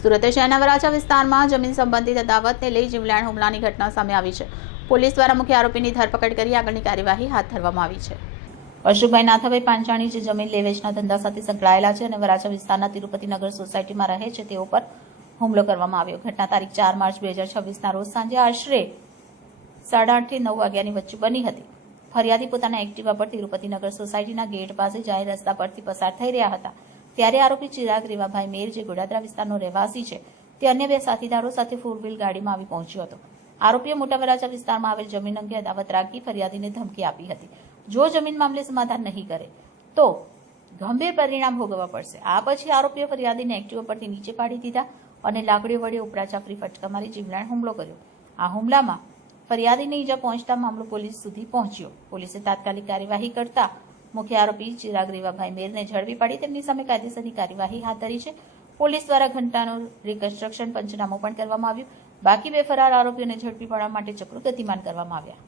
સુરત શહેરના વરાછા વિસ્તારમાં જમીન સંબંધિત અદાવતને લઈ જીવલેણ હુમલાની ઘટના સામે આવી છે। પોલીસ દ્વારા મુખ્ય આરોપીની ધરપકડ કરી આગળની કાર્યવાહી હાથ ધરવામાં આવી છે। અશોકભાઈ નાથાભાઈ પાંચાણી જે જમીન લેવેચના ધંધા સાથે સંકળાયેલા છે અને વરાછા વિસ્તારના તિરુપતિનગર સોસાયટીમાં રહે છે તેઓ પર હુમલો કરવામાં આવ્યો। ઘટના તારીખ 4 માર્ચ 2026ના રોજ સાંજે આશરે 8:30 થી 9 વાગ્યાની વચ્ચે બની હતી। ફરિયાદી પોતાના એક્ટિવા પર તિરુપતિનગર સોસાયટીના ગેટ પાસે જાહેર રસ્તા પરથી પસાર થઈ રહ્યા હતા ત્યારે આરોપી ચિરાગ રેવાભાઈ મેર જે ગોડાદરા વિસ્તારનો રહેવાસી છે તે અન્ય બે સાથીદારો સાથે 4 વ્હીલ ગાડીમાં આવી પહોંચ્યો હતો। આરોપીએ મોટા વરાછા વિસ્તારમાં આવેલ જમીન અંગે અદાવત રાખી ફરિયાદીને ધમકી આપી હતી જો જમીન મામલે સમાધાન નહીં કરે તો ગંભીર પરિણામ ભોગવવા પડશે। આ પછી આરોપીએ ફરિયાદીને એક્ટિવા પરથી નીચે પાડી દીધા અને લાકડીઓ વડે ઉપરાચાપરી ફટકા મારી જીવલેણ હુમલો કર્યો। આ હુમલામાં ફરિયાદીને ઈજા પહોંચતા મામલો પોલીસ સુધી પહોંચ્યો। પોલીસે તાત્કાલિક કાર્યવાહી કરતા મુખ્ય આરોપી ચિરાગ રેવાભાઈ મેરને ઝડપી પાડી તેમની સામે કાયદેસરની કાર્યવાહી હાથ ધરી છે। પોલીસ દ્વારા ઘંટાનું રિકન્સ્ટ્રક્શન પંચનામું પણ કરવામાં આવ્યું। બાકી બે ફરાર આરોપીઓને ઝડપી પાડવા માટે ચક્રો ગતિમાન કરવામાં આવ્યા।